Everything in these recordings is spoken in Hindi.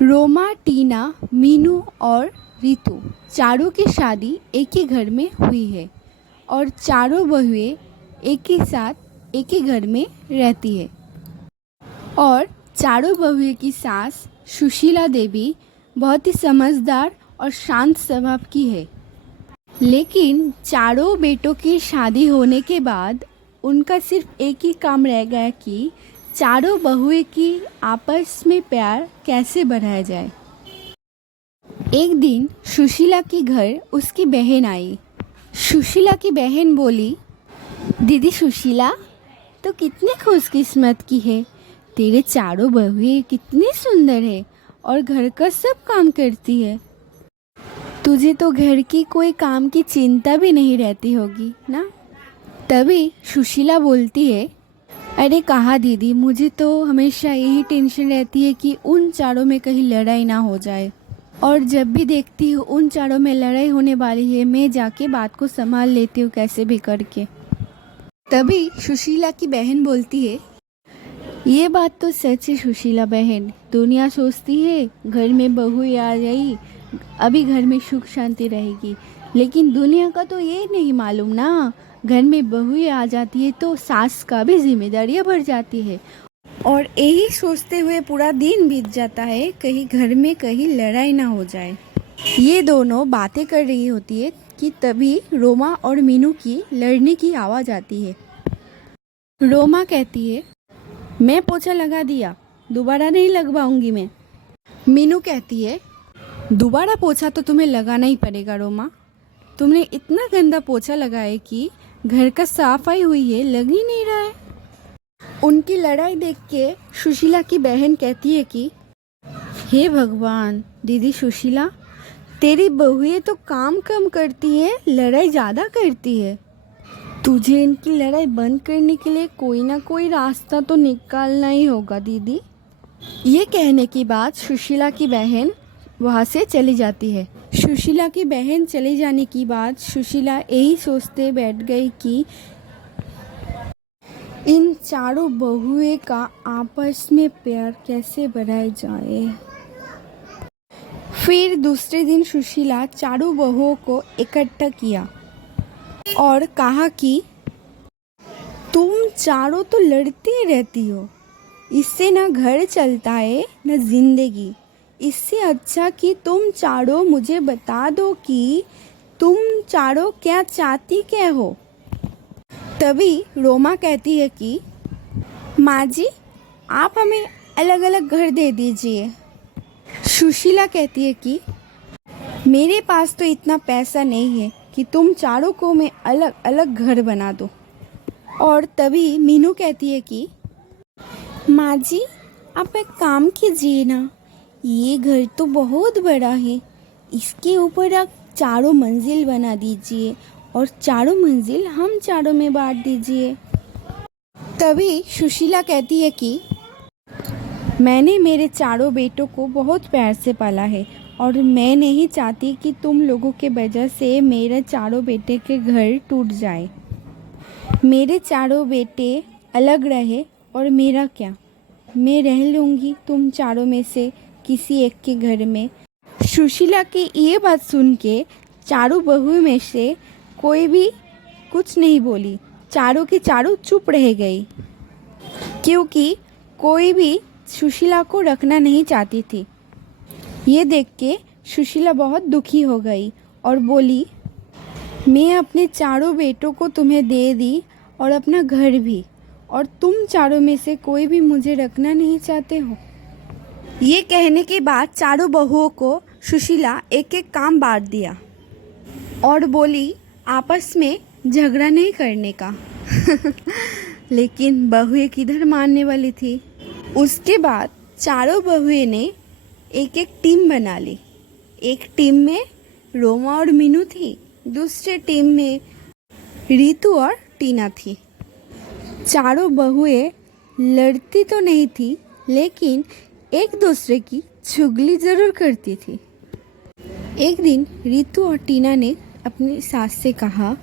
रोमा, टीना, मीनू और रितु चारों की शादी एक ही घर में हुई है और चारों बहुएं एक ही साथ एक ही घर में रहती है। और चारों बहुएं की सास सुशीला देवी बहुत ही समझदार और शांत स्वभाव की है। लेकिन चारों बेटों की शादी होने के बाद उनका सिर्फ एक ही काम रह गया कि चारों बहुएं की आपस में प्यार कैसे बढ़ाया जाए। एक दिन सुशीला के घर उसकी बहन आई। सुशीला की बहन बोली, दीदी सुशीला, तो कितनी खुशकिस्मत की है। तेरे चारों बहुएं कितनी सुंदर है और घर का सब काम करती है। तुझे तो घर की कोई काम की चिंता भी नहीं रहती होगी ना। तभी सुशीला बोलती है, अरे कहाँ दीदी, मुझे तो हमेशा यही टेंशन रहती है कि उन चारों में कहीं लड़ाई ना हो जाए। और जब भी देखती हूँ उन चारों में लड़ाई होने वाली है, मैं जाके बात को संभाल लेती हूँ कैसे भी करके। तभी सुशीला की बहन बोलती है, ये बात तो सच है सुशीला बहन। दुनिया सोचती है घर में बहू आ गई, अभी घर में सुख शांति रहेगी, लेकिन दुनिया का तो ये नहीं मालूम ना, घर में बहू आ जाती है तो सास का भी जिम्मेदारियाँ बढ़ जाती है। और यही सोचते हुए पूरा दिन बीत जाता है, कहीं घर में कहीं लड़ाई ना हो जाए। ये दोनों बातें कर रही होती है कि तभी रोमा और मीनू की लड़ने की आवाज़ आती है। रोमा कहती है, मैं पोछा लगा दिया, दोबारा नहीं लगवाऊंगी मैं। मीनू कहती है, दोबारा पोछा तो तुम्हें लगाना ही पड़ेगा रोमा। तुमने इतना गंदा पोछा लगाया कि घर का सफाई हुई है, लग ही नहीं रहा है। उनकी लड़ाई देख के सुशीला की बहन कहती है कि हे भगवान, दीदी सुशीला, तेरी बहुएं तो काम कम करती है, लड़ाई ज़्यादा करती है। तुझे इनकी लड़ाई बंद करने के लिए कोई ना कोई रास्ता तो निकालना ही होगा दीदी। ये कहने के बाद सुशीला की बहन वहाँ से चली जाती है। सुशीला की बहन चले जाने के बाद सुशीला यही सोचते बैठ गई कि इन चारों बहुएं का आपस में प्यार कैसे बढ़ाया जाए। फिर दूसरे दिन सुशीला चारों बहुओं को इकट्ठा किया और कहा कि तुम चारों तो लड़ती रहती हो, इससे ना घर चलता है ना जिंदगी। इससे अच्छा कि तुम चारों मुझे बता दो कि तुम चारों क्या चाहती क्या हो। तभी रोमा कहती है कि माँ जी, आप हमें अलग अलग घर दे दीजिए। सुशीला कहती है कि मेरे पास तो इतना पैसा नहीं है कि तुम चारों को मैं अलग अलग घर बना दूँ। और तभी मीनू कहती है कि माँ जी, आप एक काम कीजिए ना, ये घर तो बहुत बड़ा है, इसके ऊपर आप चारों मंजिल बना दीजिए और चारों मंजिल हम चारों में बांट दीजिए। तभी सुशीला कहती है कि मैंने मेरे चारों बेटों को बहुत प्यार से पाला है और मैं नहीं चाहती कि तुम लोगों के वजह से मेरे चारों बेटे के घर टूट जाए। मेरे चारों बेटे अलग रहे और मेरा क्या, मैं रह लूँगी तुम चारों में से किसी एक के घर में। सुशीला की ये बात सुन के चारों बहुओं में से कोई भी कुछ नहीं बोली, चारों की चारों चुप रह गई, क्योंकि कोई भी सुशीला को रखना नहीं चाहती थी। ये देख के सुशीला बहुत दुखी हो गई और बोली, मैं अपने चारों बेटों को तुम्हें दे दी और अपना घर भी, और तुम चारों में से कोई भी मुझे रखना नहीं चाहते हो। ये कहने के बाद चारों बहुओं को सुशीला एक एक काम बांट दिया और बोली आपस में झगड़ा नहीं करने का। लेकिन बहुएं किधर मानने वाली थी। उसके बाद चारों बहुएं ने एक एक टीम बना ली। एक टीम में रोमा और मीनू थी, दूसरे टीम में रितु और टीना थी। चारों बहुएं लड़ती तो नहीं थी, लेकिन एक दूसरे की चुगली ज़रूर करती थी। एक दिन रितु और टीना ने अपनी सास से कहा,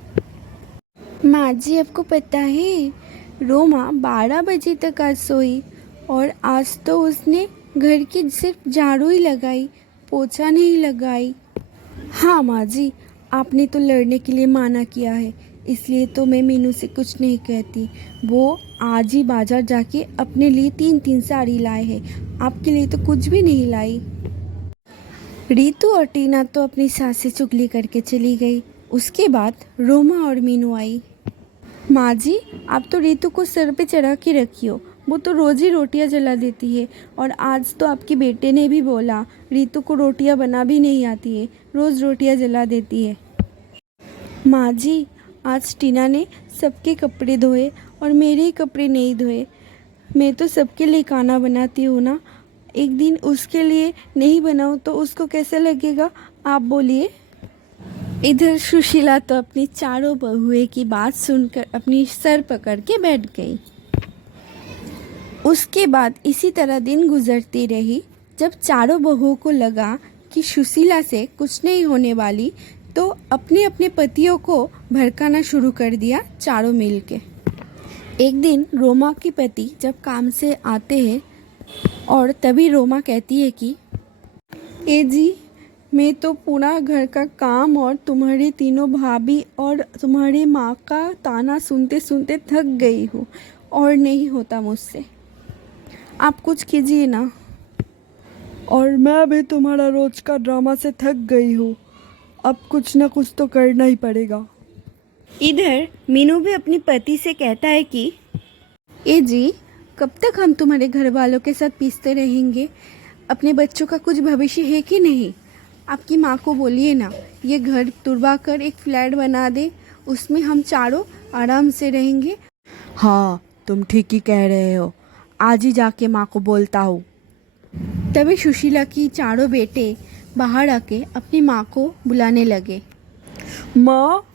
माँ जी, आपको पता है रोमा 12 बजे तक आज सोई और आज तो उसने घर की सिर्फ झाड़ू ही लगाई, पोछा नहीं लगाई। हाँ माँ जी, आपने तो लड़ने के लिए माना किया है, इसलिए तो मैं मीनू से कुछ नहीं कहती। वो आज ही बाजार जाके अपने लिए 3-3 साड़ी लाए हैं, आपके लिए तो कुछ भी नहीं लाई। रीतू और टीना तो अपनी सास से चुगली करके चली गई। उसके बाद रोमा और मीनू आई। माँ जी, आप तो रीतू को सर पे चढ़ा के रखियो, वो तो रोज़ ही रोटियां जला देती है। और आज तो आपके बेटे ने भी बोला रीतू को रोटियां बना भी नहीं आती है, रोज़ रोटियां जला देती है। माँ जी, आज टीना ने सबके कपड़े धोए और मेरे ही कपड़े नहीं धोए। मैं तो सबके लिए खाना बनाती हूँ ना, एक दिन उसके लिए नहीं बनाऊँ तो उसको कैसा लगेगा, आप बोलिए। इधर सुशीला तो अपनी चारों बहुएं की बात सुनकर अपनी सर पकड़ के बैठ गई। उसके बाद इसी तरह दिन गुजरती रही। जब चारों बहुओं को लगा कि सुशीला से कुछ नहीं होने वाली, तो अपने अपने पतियों को भड़काना शुरू कर दिया चारों मिलके। एक दिन रोमा के पति जब काम से आते हैं और तभी रोमा कहती है कि ए जी, मैं तो पूरा घर का काम और तुम्हारी तीनों भाभी और तुम्हारी माँ का ताना सुनते सुनते थक गई हूँ और नहीं होता मुझसे, आप कुछ कीजिए ना। और मैं भी तुम्हारा रोज का ड्रामा से थक गई हूँ, अब कुछ ना कुछ तो करना ही पड़ेगा। इधर मीनू भी अपने पति से कहता है कि ए जी, कब तक हम तुम्हारे घर वालों के साथ पीसते रहेंगे, अपने बच्चों का कुछ भविष्य है कि नहीं। आपकी माँ को बोलिए ना, ये घर तुड़वा कर एक फ्लैट बना दे, उसमें हम चारों आराम से रहेंगे। हाँ, तुम ठीक ही कह रहे हो, आज ही जाके माँ को बोलता हूँ। तभी सुशीला की चारों बेटे बाहर आके अपनी माँ को बुलाने लगे। माँ,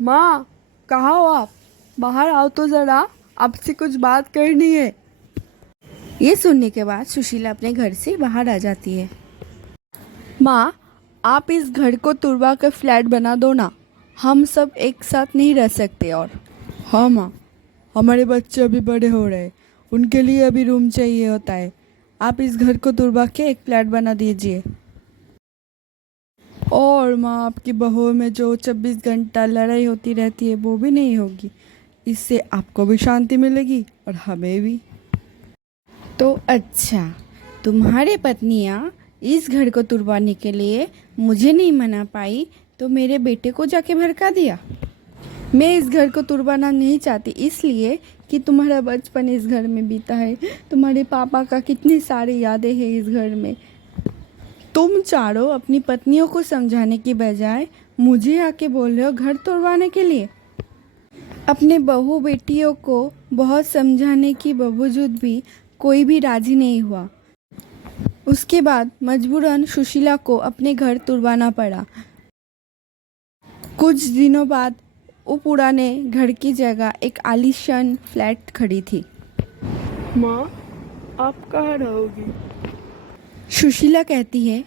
माँ, कहाँ हो आप? बाहर आओ तो ज़रा, आपसे कुछ बात करनी है। ये सुनने के बाद सुशीला अपने घर से बाहर आ जाती है। माँ, आप इस घर को तुड़वा कर फ्लैट बना दो ना, हम सब एक साथ नहीं रह सकते। और हाँ माँ, हमारे बच्चे अभी बड़े हो रहे हैं, उनके लिए अभी रूम चाहिए होता है, आप इस घर को तुड़वा के एक फ्लैट बना दीजिए। और माँ, आपकी बहू में जो 24 घंटा लड़ाई होती रहती है वो भी नहीं होगी, इससे आपको भी शांति मिलेगी और हमें भी। तो अच्छा, तुम्हारे पत्नियाँ इस घर को तुड़वाने के लिए मुझे नहीं मना पाई तो मेरे बेटे को जाके भड़का दिया। मैं इस घर को तुड़वाना नहीं चाहती, इसलिए कि तुम्हारा बचपन इस घर में बीता है, तुम्हारे पापा का कितनी सारी यादें हैं इस घर में। तुम चारों अपनी पत्नियों को समझाने की बजाय मुझे आके बोल रहे हो घर तुड़वाने के लिए। अपने बहू बेटियों को बहुत समझाने की बावजूद भी कोई भी राजी नहीं हुआ। उसके बाद मजबूरन सुशीला को अपने घर तुड़वाना पड़ा। कुछ दिनों बाद वो पुराने घर की जगह एक आलीशान फ्लैट खड़ी थी। माँ, आप कहाँ रहोगी? सुशीला कहती है,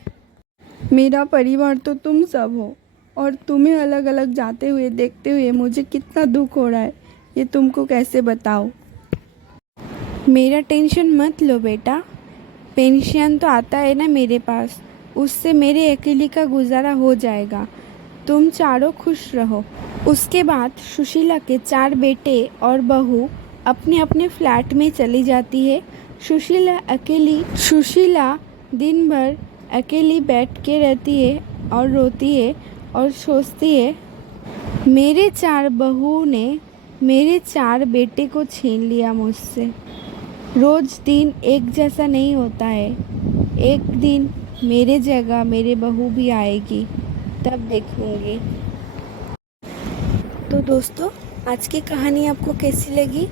मेरा परिवार तो तुम सब हो और तुम्हें अलग अलग जाते हुए देखते हुए मुझे कितना दुख हो रहा है, ये तुमको कैसे बताओ। मेरा टेंशन मत लो बेटा, पेंशन तो आता है ना मेरे पास, उससे मेरे अकेले का गुजारा हो जाएगा, तुम चारों खुश रहो। उसके बाद सुशीला के 4 बेटे और बहू अपने अपने फ्लैट में चली जाती है। सुशीला दिन भर अकेली बैठ के रहती है और रोती है और सोचती है, मेरे 4 बहू ने मेरे 4 बेटे को छीन लिया मुझसे। रोज़ दिन एक जैसा नहीं होता है, एक दिन मेरे जगह मेरे बहू भी आएगी, तब देखूंगी। तो दोस्तों, आज की कहानी आपको कैसी लगी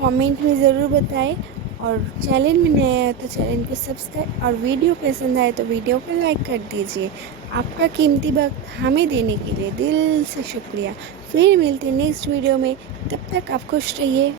कमेंट में ज़रूर बताएं, और चैनल में नया है तो चैनल को सब्सक्राइब, और वीडियो पसंद आए तो वीडियो को लाइक कर दीजिए। आपका कीमती वक्त हमें देने के लिए दिल से शुक्रिया। फिर मिलते हैं नेक्स्ट वीडियो में, तब तक आप खुश रहिए।